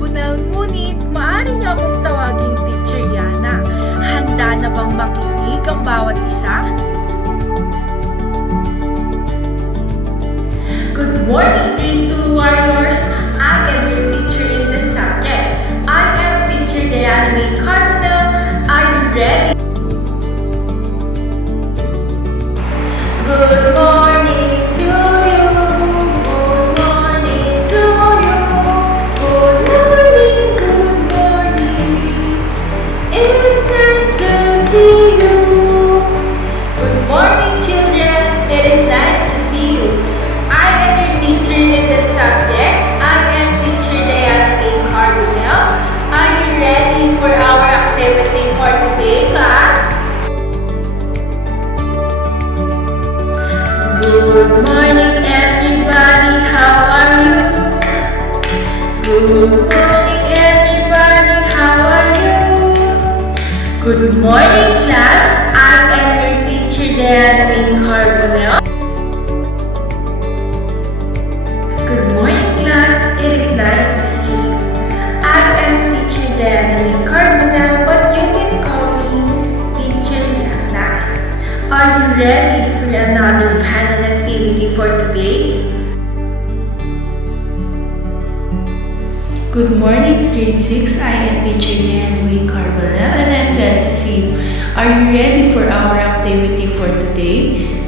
Carbonell, ngunit maaari niyo akong tawaging Teacher Yana. Handa na bang makinig ang bawat isa? Good morning, Grade 2 Warriors! I am your teacher in this subject. I am Teacher Diana May Carbonell. Are you ready? Good morning to you. Good morning to you. Good morning, good morning. It's nice to see you. Good morning, children. It is nice to see you. I am your teacher in the subject. I am Teacher Diana A. Carbonell. Are you ready for our activity for today, class? Good morning, everybody. How are you? Good morning, everybody. How are you? Good morning, class. I am your teacher, Diana A. Carbonell. Good morning, class. It is nice to see you. I am Teacher Diana A. Carbonell, but you can call me Teacher Diana. Are you ready for another fun activity for today? Good morning, grade 6. I am Teacher Diana May Carbonell and I'm glad to see you. Are you ready for our activity for today?